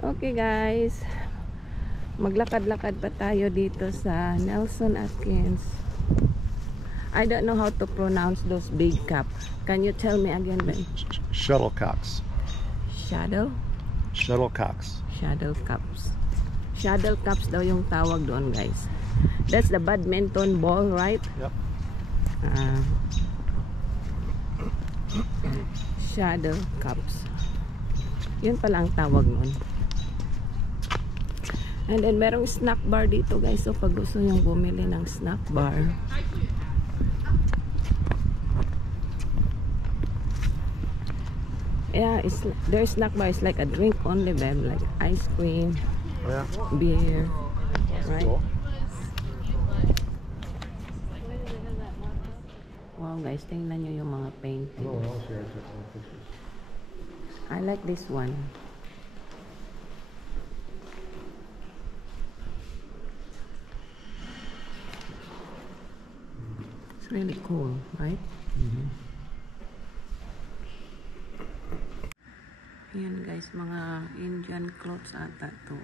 Okay guys, maglakad-lakad pa tayo dito sa Nelson Atkins. I don't know how to pronounce those big cup. Can you tell me again, Ben? Shuttlecocks. Shuttlecocks. Shuttlecocks. Shuttlecocks daw yung tawag doon, guys. That's the badminton ball, right? Yep. Shuttlecocks. Yun pala ang tawag nun. And then merong snack bar dito, guys. So pag gusto nyong bumili ng snack bar, yeah, their snack bar is like a drink only, babe, like ice cream, Yeah. beer, right? Cool. Wow, guys, tingnan nyo yung mga painting. No one else here took any pictures. I like this one. It's really cool, right? Ayan guys, mga Indian clothes ata to.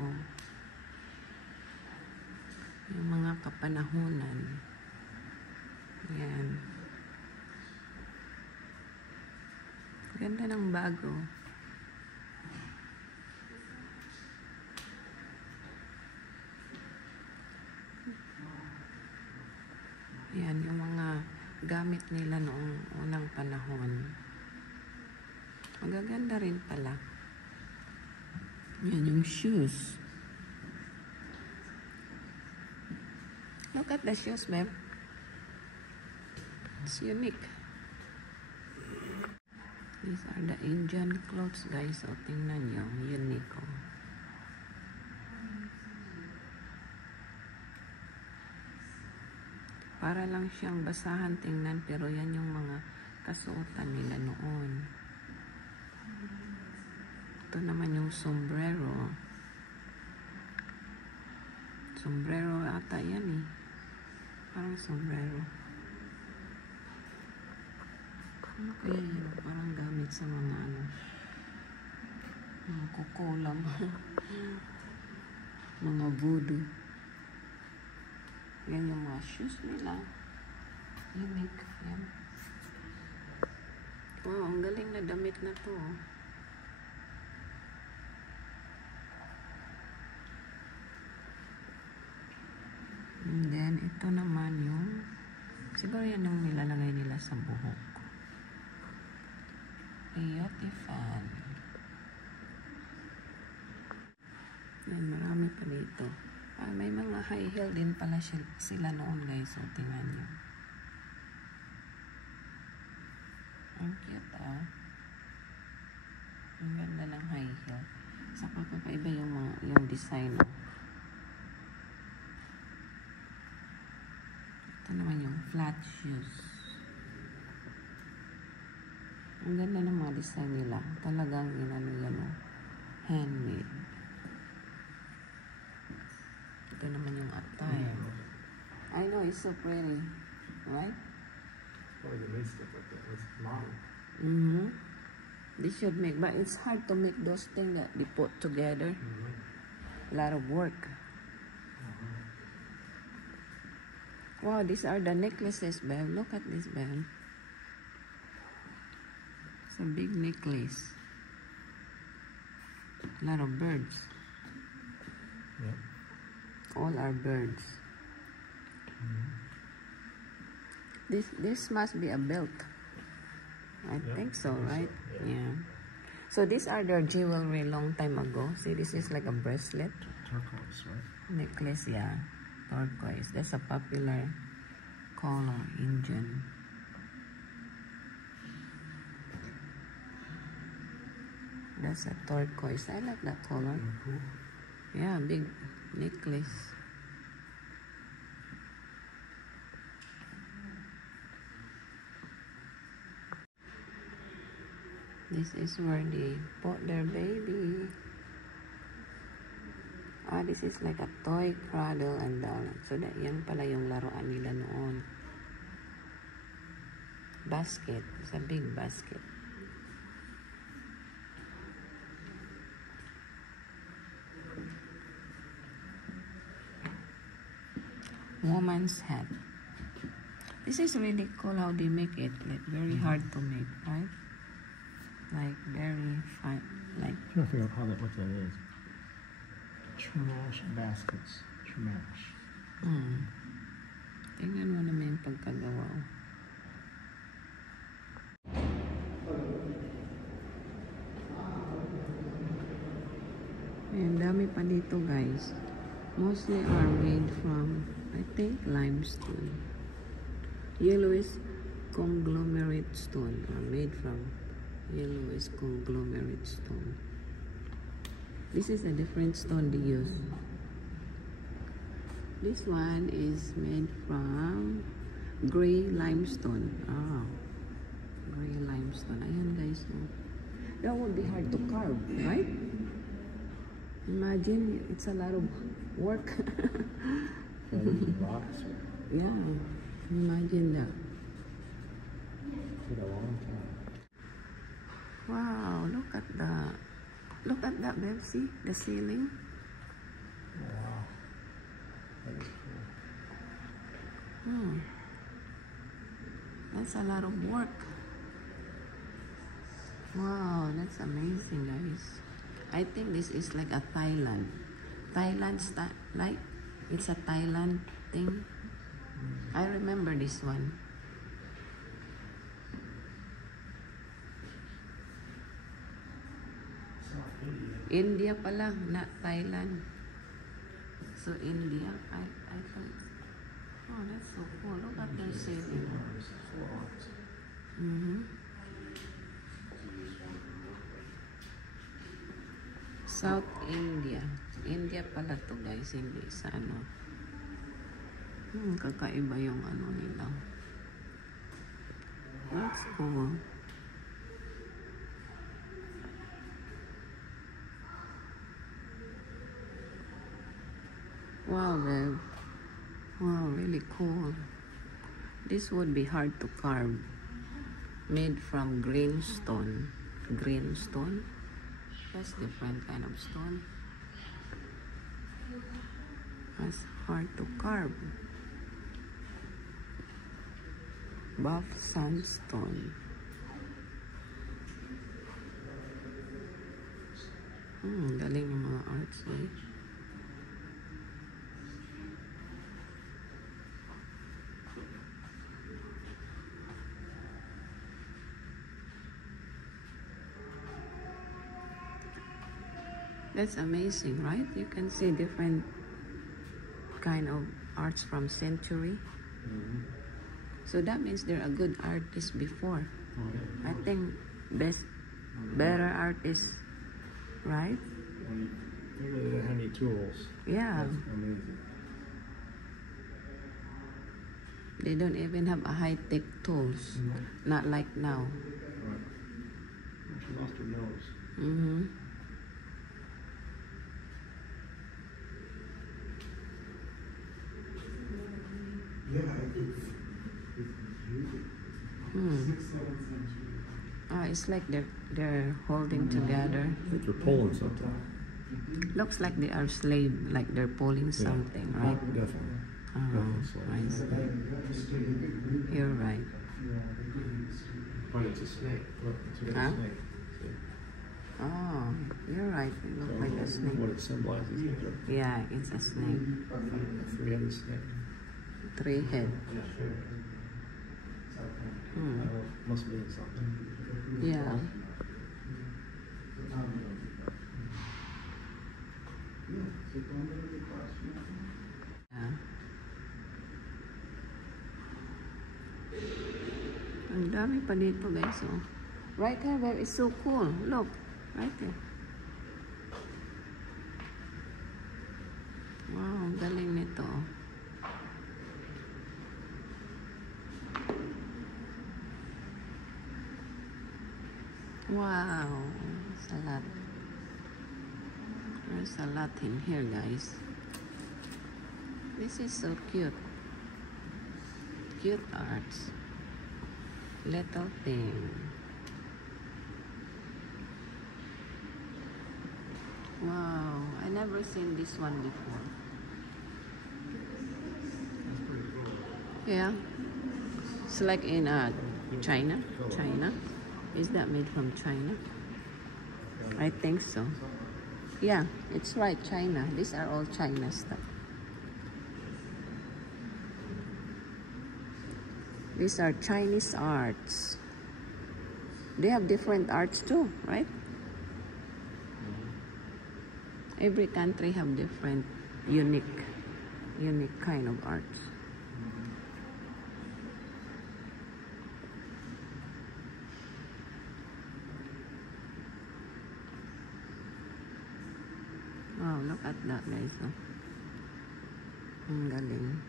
Yung mga kapanahunan. Ayan. Ganda ng bago. Ayan, yung mga gamit nila noong unang panahon. Magaganda rin pala. Ayan yung shoes. Look at the shoes, babe. It's unique. These are the Indian clothes, guys. So, tingnan nyo. Unique, oh. Para lang siyang basahan tingnan, pero yan yung mga kasuotan nila noon. Ito naman yung sombrero. Sombrero ata yan eh. Parang sombrero. Ano kaya yun? Parang gamit sa mga ano, mga kukulam. Mga voodoo. Yan yung mga shoes nila. Unique. Yan. Wow, ang galing na damit na to. And then, ito naman yung, siguro yan yung nilalagay nila sa buhok. Beautiful. Yan, marami pa dito. May mga high heel din pala sila noon, guys. So, tingnan nyo. Ang cute, ah. Ang ganda ng high heel. Saka kakaiba yung design, oh. Ito naman yung flat shoes. Ang ganda ng mga design nila. Talagang ginano yan, oh. Handmade. Ito naman yung attire. I know, it's so pretty. Right? Probably they made stuff like that. It's modern. They should make, but it's hard to make those things that they put together. A lot of work. Wow, these are the necklaces, babe. Look at this, babe. It's a big necklace. A lot of birds. Yeah. All are birds. This must be a belt. I think so, right? So. Yeah. So these are their jewelry long time ago. See, this is like a bracelet. Turquoise, right? Necklace, yeah. Turquoise. That's a popular color, Indian. That's a turquoise. I like that color. Cool. Yeah, big necklace. This is where they put their baby. This is like a toy cradle and doll. So that yan pala yung laruan nila noon. Basket. It's a big basket. woman's hat. This is really cool how they make it. Like very hard to make, right? Like very fine. Like I'm trying to figure out what that is. Trash baskets. Trash. tingnan mo naman yung pagkagawa. Ayan, dami pa dito guys. Mostly are made from, I think, limestone. Yellowish conglomerate stone are made from yellowish conglomerate stone. This is a different stone they use. This one is made from gray limestone. Oh, gray limestone. Ayan guys. Oh. That would be hard to carve, right? Imagine, it's a lot of work. Rocks. Yeah, imagine that. Took a long time. Wow, look at that, babe. See the ceiling? Wow. That is cool. That's a lot of work. Wow, that's amazing, guys. I think this is like a Thailand like it's a Thailand thing. I remember this one. India pala, not Thailand. So India, I thought. Oh, that's so cool. Look at their ceiling. South India. India pala to guys, hindi sa ano. Kakaiba yung ano nila. That's cool. Wow, babe. Wow, really cool. This would be hard to carve. Made from green stone. Green stone? That's different kind of stone. That's hard to carve. Buff sandstone. Galing ng mga arts eh. That's amazing, right? You can see different kind of arts from century. So that means they're a good artist before. I think better artists, right? They really didn't have any tools. Yeah. That's amazing. They don't even have a high-tech tools. Not like now. Right. She lost her nose. It's like they're holding together. I think they're pulling something. Looks like they are slave, like they're pulling something, right? Definitely. I see. You're right. But it's a snake. Look, it's a Huh? snake. Oh, you're right. It looks like a snake. What it symbolizes is Yeah, it's a snake. a three-headed snake. 3 head. Must mean something. Yeah. Yeah. Ang dami pa dito guys, oh. Right here, where is so cool. Look, right there. Wow, ang galing nito. Wow, there's a lot. There's a lot in here, guys. This is so cute. Cute arts. Little thing. Wow, I never seen this one before. Yeah. It's like in China. China. Is that made from China? I think so. Yeah, it's right, China. These are all China stuff. These are Chinese arts. They have different arts too, right? Every country have different, unique kind of arts. Wow, look at that, guys. Oh. Ang galing.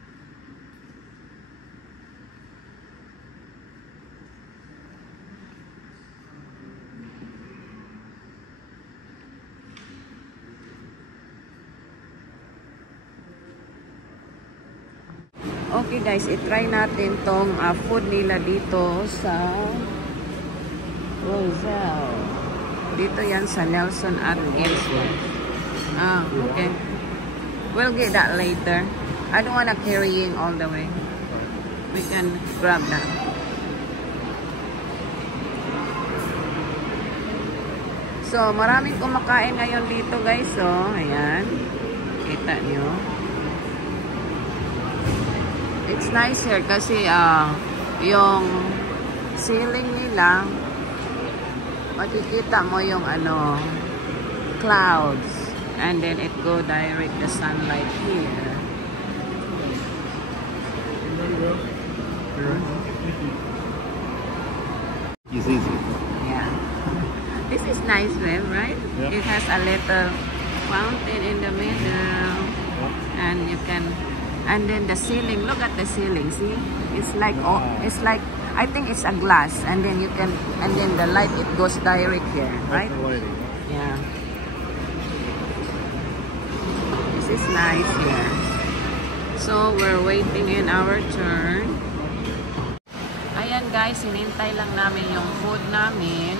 Okay guys, itry natin tong food nila dito sa Roselle. Dito yan sa Nelson at Gainesville. Okay. We'll get that later. I don't wanna carrying all the way. We can grab that. So, maraming kumakain ngayon dito guys. So, ayan. Kita nyo. It's nice here kasi yung ceiling nila, makikita mo yung clouds, and then it go direct the sunlight here. It's easy. Yeah. This is nice, right? Yeah. It has a little fountain in the middle, and you can. And then the ceiling, look at the ceiling, see? It's like, oh, it's like, I think it's a glass. And then you can, and then the light, it goes direct here, right? Yeah. This is nice here. So, we're waiting in our turn. Ayan guys, hinintay lang namin yung food namin.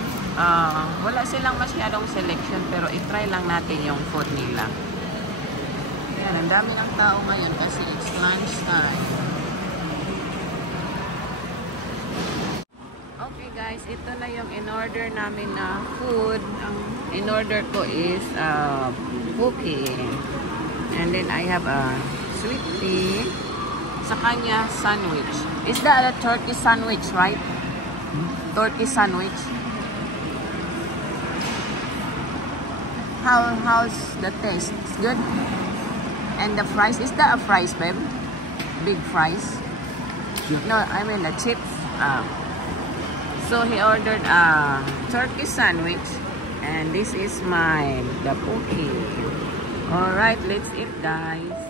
Wala silang masyadong selection, pero itry lang natin yung food nila. Ayan, ang dami ng tao ngayon kasi it's lunch time. Okay guys, ito na yung in-order namin na food. Ang in-order ko is poke. And then I have a sweet tea. Sa kanya, sandwich. Is that a turkey sandwich, right? Turkey sandwich. How's the taste? It's good? And the fries, is that a fries, babe? Big fries? Yeah. No, I mean the chips. So he ordered a turkey sandwich, and this is mine, the poke. Alright, let's eat guys.